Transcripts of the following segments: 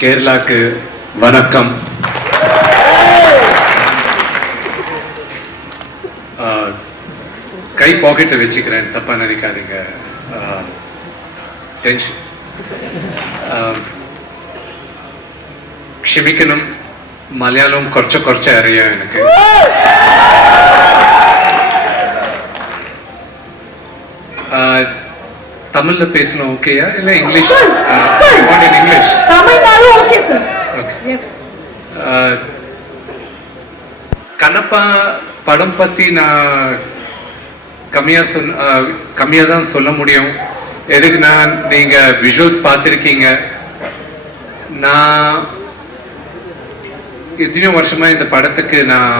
கேரளாக்கு வணக்கம். கை பாக்கெட்டில் வச்சுக்கிறேன், தப்பா நினைக்காதீங்க. டென்ஷன் ക്ഷമിക്കണം. മലയാളം കുറച്ച് അറിയാം എനിക്ക്. தமிழ்ல பேசணும் ஓகேயா இல்ல இங்கிலீஷ்? இங்கிலீஷ் தமிழ்னாலும் ஓகே சார். எஸ். கண்ணப்பா படம் பத்தி நான் கம்மியா தான் சொல்ல முடியும். எதுக்கு நான் நீங்க விஷுவல்ஸ் பார்த்துருக்கீங்க. நான் எத்தனையோ வருஷமா இந்த படத்துக்கு நான்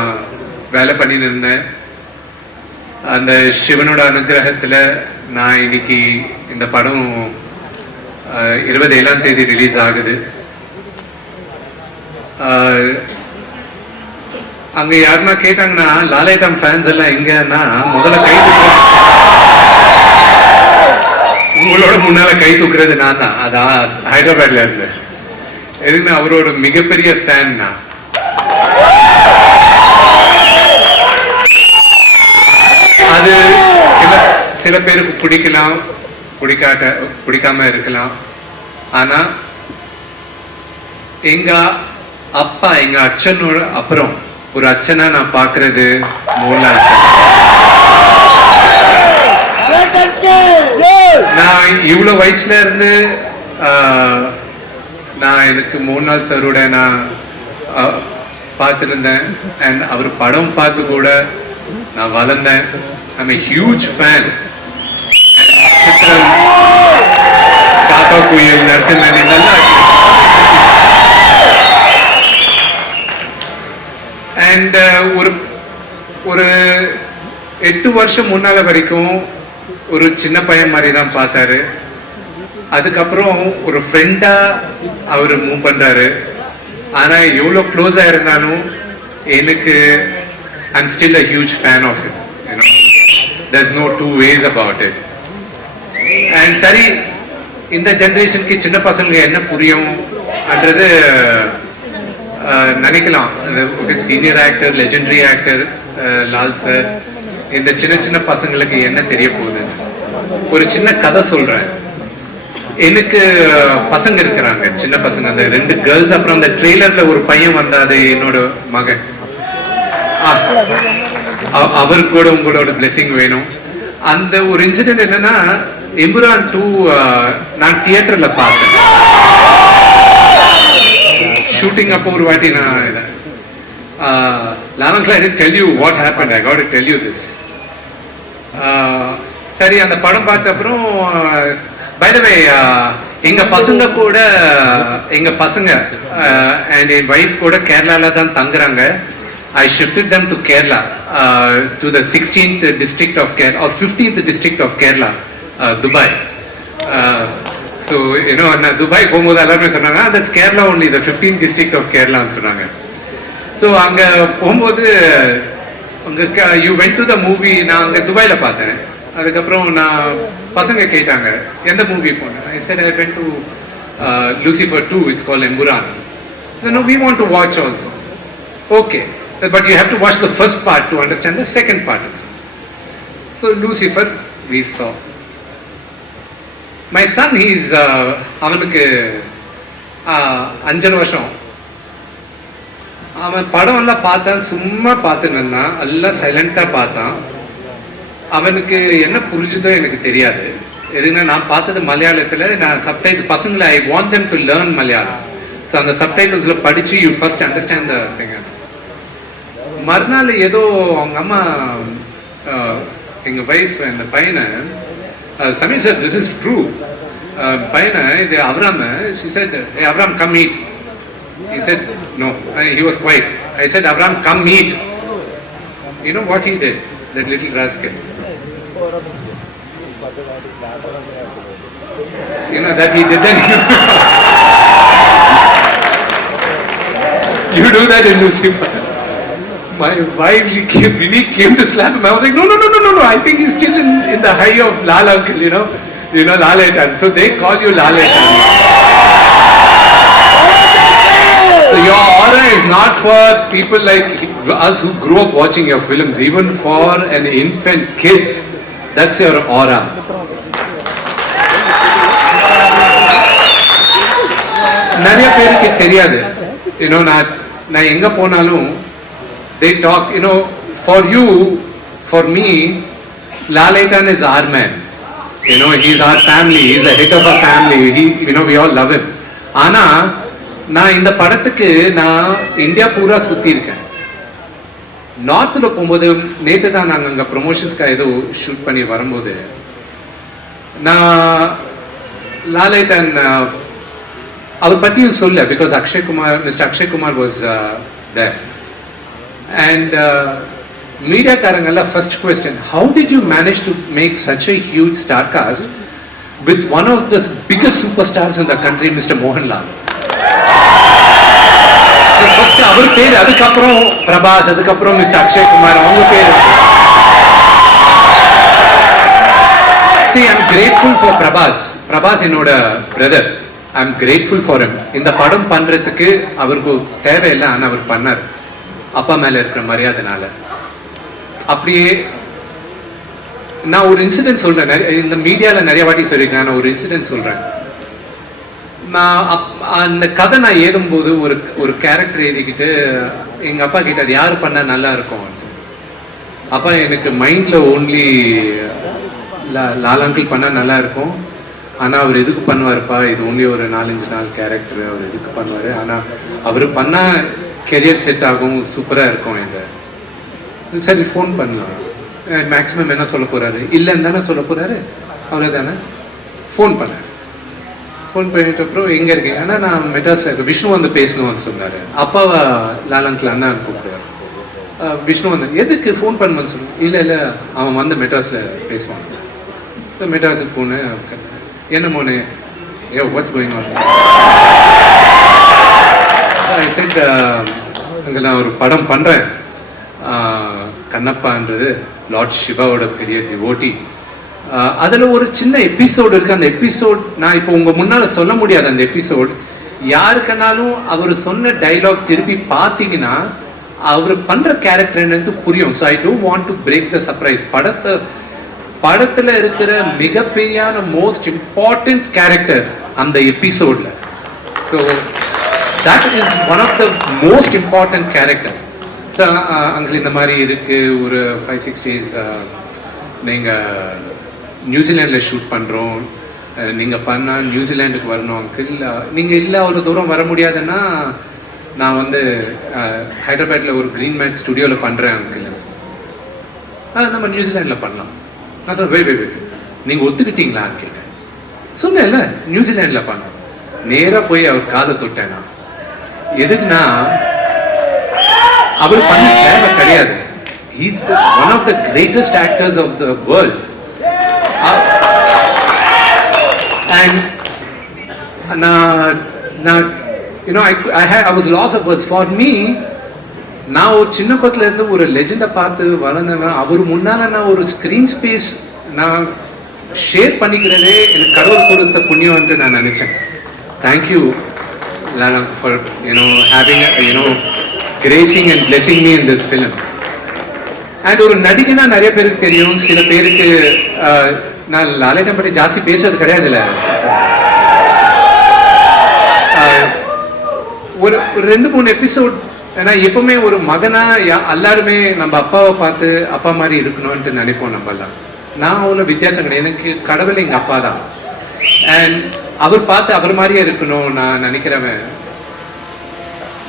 வேலை பண்ணிட்டு இருந்தேன். அந்த சிவனோட அனுகிரகத்துல நான் இன்னைக்கு இந்த படம் 27ஆம் தேதி ரிலீஸ் ஆகுது. அங்க யாருன்னா கேட்டாங்கன்னா லாலேட்டம் ஃபேன்ஸ் எல்லாம் எங்கன்னா முதல்ல கை உங்களோட முன்னால கை தூக்குறது நான் தான். அதான் ஹைதராபாத்ல இருந்தேன். எதுக்குன்னா அவரோட மிகப்பெரிய ஃபேன் நான். அது சில பேருக்கு பிடிக்கலாம், பிடிக்காம இருக்கலாம். ஆனா எங்க அப்பா எங்க அச்சனோட அப்புறம் ஒரு அச்சனா நான் பாக்குறது மோகன்லால் சார். நான் இவ்வளவு வயசுல இருந்து நான் எனக்கு மோகன்லால் சாரோட நான் பார்த்துருந்தேன். அண்ட் அவர் படம் பார்த்து கூட நான் வளர்ந்தேன். I'm a huge fan. சித்ரம், காக்கா குயில், நரசிம்மன் இதெல்லாம். அண்ட் ஒரு 8 வருஷம் முன்னால வரைக்கும் ஒரு சின்ன பையன் மாதிரி தான் பார்த்தாரு. அதுக்கப்புறம் ஒரு ஃப்ரெண்டா அவர் மூவ் பண்றாரு. ஆனா எவ்வளவு க்ளோஸா இருந்தாலும் எனக்கு I'm still a huge fan of him. You know, there's no two ways about it. And சரி, இந்த ஜெனரேஷனுக்கு சின்ன பசங்களுக்கு என்ன புரியும்ன்றது நினைக்கலாம். Senior actor, legendary actor Lal sir, இந்த சின்ன பசங்களுக்கு என்ன தெரிய போகுது? ஒரு சின்ன கதை சொல்றேன். எனக்கு பசங்க இருக்கிறாங்க, சின்ன பசங்க, அந்த 2 கேர்ள்ஸ். அப்புறம் அந்த ட்ரெய்லர்ல ஒரு பையன் வந்தாது, என்னோட மகன். அவருக்கு கூட உங்களோட பிளெஸிங் வேணும். அந்த ஒரு இன்சிடென்ட் என்னன்னா, எம்புரான் 2 நான் தியேட்டர்ல பார்த்தேன். ஷூட்டிங் அப்போ ஒரு வாட்டி நான் லாவன்ல I didn't tell you what happened. I got to tell you this. சரி, அந்த படம் பார்த்த அப்புறம் by the way எங்க பசங்க கூட and என் வைஃப் கூட கேரளால தான் தங்குறாங்க. I shifted them to Kerala, to the 16th district of Kerala, or 15th district of Kerala, Dubai. So, you know, na Dubai போகும்போது எல்லாருமே சொன்னாங்க, that's Kerala only, the 15th district of Kerala ன்னு சொன்னாங்க. So, அங்க போகும்போது you went to the movie, நான் அங்க துபாயில பார்த்தேன். அதுக்கப்புறம் நான் பசங்க கேட்டாங்க எந்த மூவி போனேன். I said I went to Lucifer 2, it's called Emburan. No, we want to watch also. Okay. But you have to watch the first part to understand the second part. So Lucifer we saw. My son, he's அவனுக்கு 5 வருஷம். அவன் படம் எல்லாம் பார்த்தான், சும்மா பார்த்துன்னா எல்லாம் சைலண்டா பார்த்தான். அவனுக்கு என்ன புரிஞ்சுதோ எனக்கு தெரியாது. எதுனா நான் பார்த்தது மலையாளத்துல. நான் சப்டைட்டில் பசங்களை I want them to learn Malayalam. So அந்த சப்டைட்டில்ஸ்ல படிச்சு you first understand the thing. மறுநாள் ஏதோ அவங்க அம்மா எங்க வைஃப் இந்த பையனை, Sameer sir this is true, பையனை இது Abram, she said, hey Abram, come meet. He said no, he was quiet. I said, Abram, come meet. You know what he did, that little rascal? You know that he did that. You do that in Lucifer. My wife, she really came to slap him. I was like, no. I think he's still in the high of Lal uncle, you know, Laletan. So they call you Laletan. Your aura is not for people like us who grew up watching your films. Even for an infant kids, that's your aura. நிறைய பேருக்கு தெரியாது. நான் எங்க போனாலும் they talk, for you, for me, Lalaitan is our man. He's our family. He's the head of our family. We all love him. ஆனா நான் இந்த படத்துக்கு நான் இந்தியா பூரா சுத்தி இருக்கேன். நார்த்ல போகும்போது நேற்று தான் நாங்கள் அங்கே ப்ரொமோஷன்ஸ்க்காக ஏதோ ஷூட் பண்ணி வரும்போது நான் லாலைட்டன் அவர் பற்றியும் சொல்ல, because mister Akshay Kumar was there. And மீடியாக்காரங்கெல்லாம் first question, how did you manage to make such a huge star cast with one of the biggest super stars in the country, mister Mohanlal. First அவர் பேர், அதுக்கப்புறம் பிரபாஸ், அதுக்கப்புறம் மிஸ்டர் அக்ஷய் குமார், அவங்க பேர். See, I'm grateful for Prabhas என்னோட brother. I'm grateful for him. இந்த படம் பண்றதுக்கு அவருக்கு தேவையில்லை, ஆனா அவர் பண்ணார் அப்பா மேல இருக்கிற மரியாதைனால. அப்படியே நான் ஒரு இன்சிடென்ட் சொல்றேன், இந்த மீடியால நிறைய வாட்டி சொல்லியிருக்கேன். நான் ஒரு இன்சிடென்ட் சொல்றேன். நான் அந்த கதை நான் எழுதும்போது ஒரு கேரக்டர் எழுதிக்கிட்டு எங்கள் அப்பா கிட்ட அது யார் பண்ணால் நல்லா இருக்கும். அப்பா எனக்கு மைண்டில் ஓன்லி லால் அங்கிள் பண்ணால் நல்லா இருக்கும், ஆனால் அவர் எதுக்கு பண்ணுவார்ப்பா, இது ஓன்லி ஒரு 4-5 நாள் கேரக்டர், அவர் எதுக்கு பண்ணுவார், ஆனால் அவர் பண்ணால் கெரியர் செட் ஆகும், சூப்பராக இருக்கும். இந்த சரி ஃபோன் பண்ணலாம், மேக்ஸிமம் என்ன சொல்ல போகிறாரு, இல்லைன்னு தானே சொல்ல போகிறாரு, அவரே தானே. ஃபோன் பண்ணேன். ஃபோன் பண்ணிட்டு அப்புறம் எங்கே இருக்கீங்க, ஆனால் நான் மெட்ராஸில் இருக்கேன், விஷ்ணு வந்து பேசணும்னு சொன்னார். அப்பாவை லால் அங்கிள் அண்ணான்னு கூப்பிடுவார். விஷ்ணு வந்து எதுக்கு ஃபோன் பண்ணுவேன்னு சொன்னேன். இல்லை அவன் வந்து மெட்ராஸில் பேசுவான். மெட்ராஸுக்கு போனேன். என்ன மோனே, what's going on? I said, அங்கே நான் ஒரு படம் பண்ணுறேன், கண்ணப்பான்றது லார்ட் சிவாவோட பெரிய டிவோட்டி. அதில் ஒரு சின்ன எபிசோடு இருக்குது. அந்த எபிசோட் நான் இப்போ உங்கள் முன்னால் சொல்ல முடியாது. அந்த எபிசோட் யாருக்குனாலும் அவர் சொன்ன டைலாக் திருப்பி பார்த்தீங்கன்னா அவர் பண்ணுற கேரக்டர் என்னது புரியும். So I don't want to break the surprise. படத்தில் இருக்கிற மிகப்பெரியான மோஸ்ட் இம்பார்ட்டன்ட் கேரக்டர் அந்த எபிசோடில். So that is one of the most important character. So அங்கே இந்த மாதிரி இருக்குது, ஒரு 5-6 days நீங்கள் நியூசிலாண்டில் ஷூட் பண்ணுறோம், நீங்கள் பண்ணால் நியூசிலாண்டுக்கு வரணும் அங்கிள். நீங்கள் இல்லை அவ்வளோ தூரம் வர முடியாதுன்னா நான் வந்து ஹைதராபாத்தில் ஒரு க்ரீன் மேட் ஸ்டுடியோவில் பண்ணுறேன் அங்கிள். நம்ம நியூசிலாண்டில் பண்ணலாம். நான் சொன்னேன், வெயிட் நீங்கள் ஒத்துக்கிட்டீங்களான்னு கேட்டேன். சொன்னேன்ல நியூசிலாண்டில் பண்ணோம். நேராக போய் அவர் காதை தொட்டேன். நான் எதுக்குன்னா அவர் பண்ண தேவை கிடையாது. He's one of the greatest actors of the world. And I was lost of words. For me, நான் ஒரு சின்ன பத்துல இருந்து ஒரு லெஜெண்டை பார்த்து வளர்ந்தவன். அவர் முன்னால நான் ஒரு ஸ்க்ரீன் ஸ்பேஸ் நான் ஷேர் பண்ணிக்கிறதே எனக்கு கடவுள் கொடுத்த புண்ணியம் என்று நான் நினைச்சேன். Thank you Lana for having gracing and blessing me in this film. And ஒரு நடிகனா நிறைய பேருக்கு தெரியும், சில பேருக்கு நான் லாலைட்டன் பற்றி ஜாஸ்தி பேசுறது கிடையாதுல்ல. ஒரு 2-3 எபிசோட். ஏன்னா எப்பவுமே ஒரு மகனா எல்லாருமே நம்ம அப்பாவை பார்த்து அப்பா மாதிரி இருக்கணும்ன்ட்டு நினைப்போம் நம்மலாம். நான் அவ்வளோ வித்தியாசம் கிடையாது. எனக்கு கடவுள் எங்கள் அப்பா தான். அண்ட் அவர் பார்த்து அவர் மாதிரியே இருக்கணும் நான் நினைக்கிறவன்.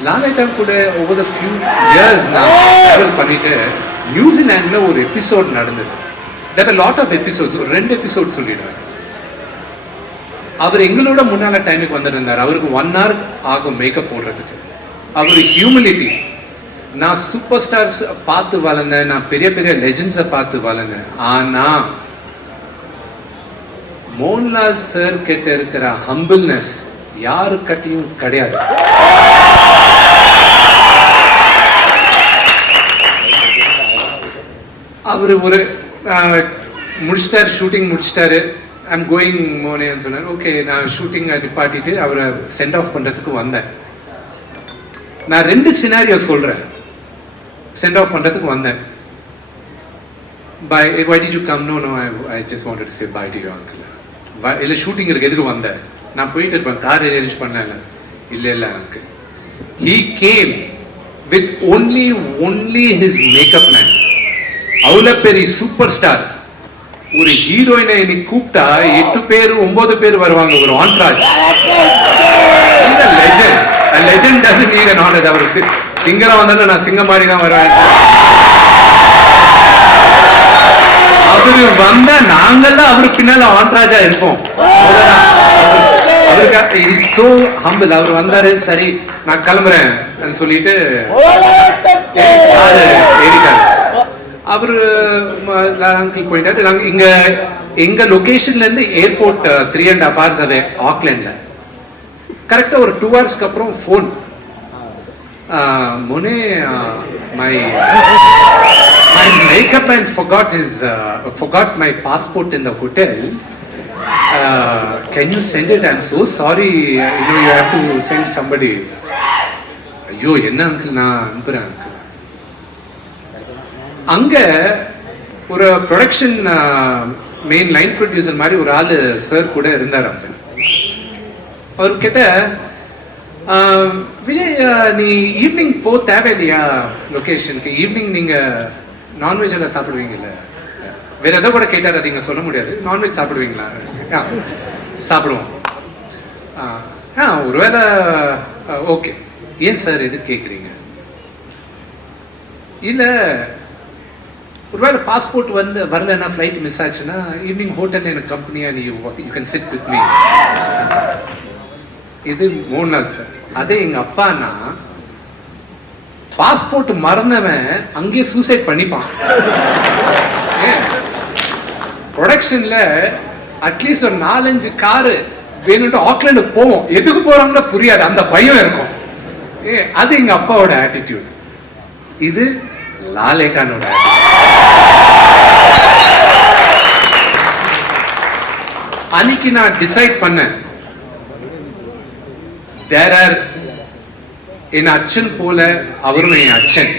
லாலைட்டன் கூட ஓவர் த ஃபியூ இயர்ஸ் நான் ட்ராவல் பண்ணிட்டு நியூசிலாண்டில் ஒரு எபிசோட் நடந்தது. There are lot of episodes. ஒரு 2 எபிசோட் சொல்லிடுவேன். அவர் எங்களோட முன்னால டைமுக்கு வந்துருந்தார். அவருக்கு 1 hour ஆகும் மேக்கப் போடுறதுக்கு. அவர் ஹியூமிலிட்டி. நான் சூப்பர் ஸ்டார்ஸ் பார்த்து வளர்ந்தேன், நான் பெரிய பெரிய லெஜெண்ட்ஸை பார்த்து வளர்ந்தேன். ஆனா மோகன்லால் சார் கிட்ட இருக்கிற ஹம்பிள்னஸ் யாருக்கிட்டையும் கிடையாது. அவர் ஒரு முடிச்சிட்டாரு, ஷூட்டிங் முடிச்சிட்டாரு. ஐம் கோயிங் மோனேன்னு சொன்னார். ஓகே, நான் ஷூட்டிங்கை நிப்பாட்டிட்டு அவரை சென்ட் ஆஃப் பண்ணுறதுக்கு வந்தேன். நான் 2 சினாரியோ சொல்றேன். சென்ட் ஆஃப் பண்றதுக்கு வந்தேன். Bye. Why did you come? No, I just wanted to say bye to you, uncle. இல்ல ஷூட்டிங் இருக்கு, எதுக்கு வந்தேன்? நான் போயிட்டு இருப்பேன், கார் அரேஞ்ச் பண்ணல. இல்ல uncle. He came with only his makeup man. அவ்வளோ பெரிய சூப்பர் ஸ்டார். ஒரு ஹீரோயினை இன்னைக்கு கூப்பிட்டா 8 பேர் 9 பேர் வருவாங்க, ஒரு ஆன்ட்ராஜ். Legend. Legend doesn't need an honor. அவர் சிங்கரா வந்தாலும் நான் சிங்கம் மாதிரி தான் வருவேன். அவரு வந்தா நாங்கெல்லாம் அவரு பின்னால ஆன்ட்ராஜா இருப்போம். அவருக்கு இஸ் சோ ஹம்பிள். அவர் வந்தாரு, சரி நான் கிளம்புறேன் சொல்லிட்டு ஏறிட்டாரு. அவரு அங்கிள் போயிட்டாரு. நாங்க இங்க எங்க லொகேஷன்ல இருந்து ஏர்போர்ட் 3.5 hours அது ஆக்லாண்ட்ல. கரெக்டா ஒரு 2 hours அப்புறம் phone, Mone, my makeup man forgot my passport in the hotel. Can you send it? I'm so sorry. You have to send somebody. ஐயோ என்ன அங்கிள், நான் அனுப்புறேன். அங்க ஒரு ப்ரொடக்ஷன் மெயின் லைன் ப்ரொடியூசர் மாதிரி ஒரு ஆளு சார் கூட இருந்தார். அங்க அவர் கிட்ட, விஜய் நீ ஈவினிங் போ தேவையில்லையா லொகேஷனுக்கு? ஈவினிங் நீங்க நான்வெஜ் எல்லாம் சாப்பிடுவீங்கல்ல? வேற எதோ கூட கேட்டார், அது இங்க சொல்ல முடியாது. நான்வெஜ் சாப்பிடுவீங்களா? சாப்பிடுவோம். ஒருவேளை ஓகே. ஏன் சார் எது கேட்குறீங்க? இல்ல ஒருவேளை பாஸ்போர்ட் வரலன்னா, ஃப்ளைட் மிஸ் ஆச்சுன்னா ஈவினிங் ஹோட்டல்ல எனக்கு கம்பெனியா நீ you can sit with me. இது 3 நாள் சார். அதே எங்க அப்பானா பாஸ்போர்ட் மறந்தவன் அங்கேயே சூசைட் பண்ணிப்பான். ப்ரொடக்ஷன்ல அட்லீஸ்ட் ஒரு 4-5 காரு வேணும்ட்டு ஆக்லாண்டு போவோம். எதுக்கு போறாங்கன்னா புரியாது, அந்த பயம் இருக்கும். அது எங்க அப்பாவோட ஆட்டிடியூட். இது லாலேட்டானோட அன்னைக்கு நான் டிசைட் பண்ணேன், என் அச்சன் போல அவரும் என் அச்சன்.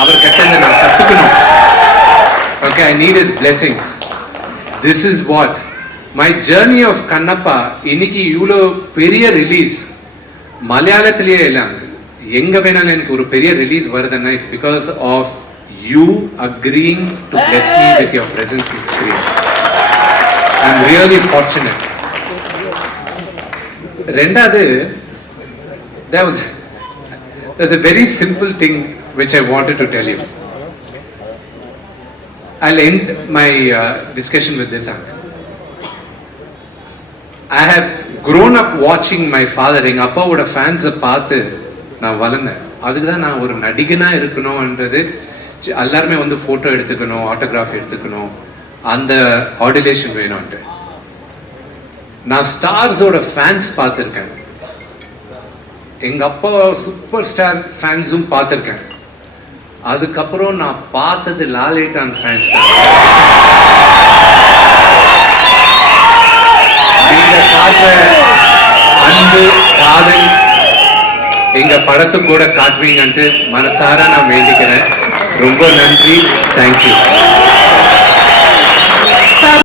அவர் கிட்ட நான் கத்துக்கணும். Okay, I need his blessings. This is what my journey of Kannappa. இன்னைக்கு இவ்வளோ பெரிய ரிலீஸ் மலையாளத்திலேயே இல்லை, எங்க வேணாலும் எனக்கு ஒரு பெரிய ரிலீஸ் வருதுன்னா it's because of you agreeing to bless me with your presence in screen. I'm really fortunate. ரெண்டாவது, there's a very simple thing which I wanted to tell you. I'll end my discussion with this. I have grown up watching my father. எங்க அப்பாவோட ஃபேன்ஸை பார்த்து நான் வளர்ந்தேன். அதுக்கு தான் நான் ஒரு நடிகனா இருக்கணும்ன்றது. எல்லாருமே ஃபோட்டோ எடுத்துக்கணும், ஆட்டோகிராஃப் எடுத்துக்கணும், அந்த ஆடிலேஷன் வேணும்ன்ட்டு. நான் ஸ்டார்ஸோட ஃபேன்ஸ் பார்த்துருக்கேன், எங்க அப்பா சூப்பர் ஸ்டார் ஃபேன்ஸும் பார்த்துருக்கேன். அதுக்கப்புறம் நான் பார்த்தது லாலேட்டான் ஃபேன்ஸ் தான். நீங்க காட்டுற அன்பு, காதல் எங்க படத்து கூட காட்டுவீங்கன்ட்டு மனசார நான் வேண்டிக்கிறேன். ரொம்ப நன்றி. தேங்க்யூ.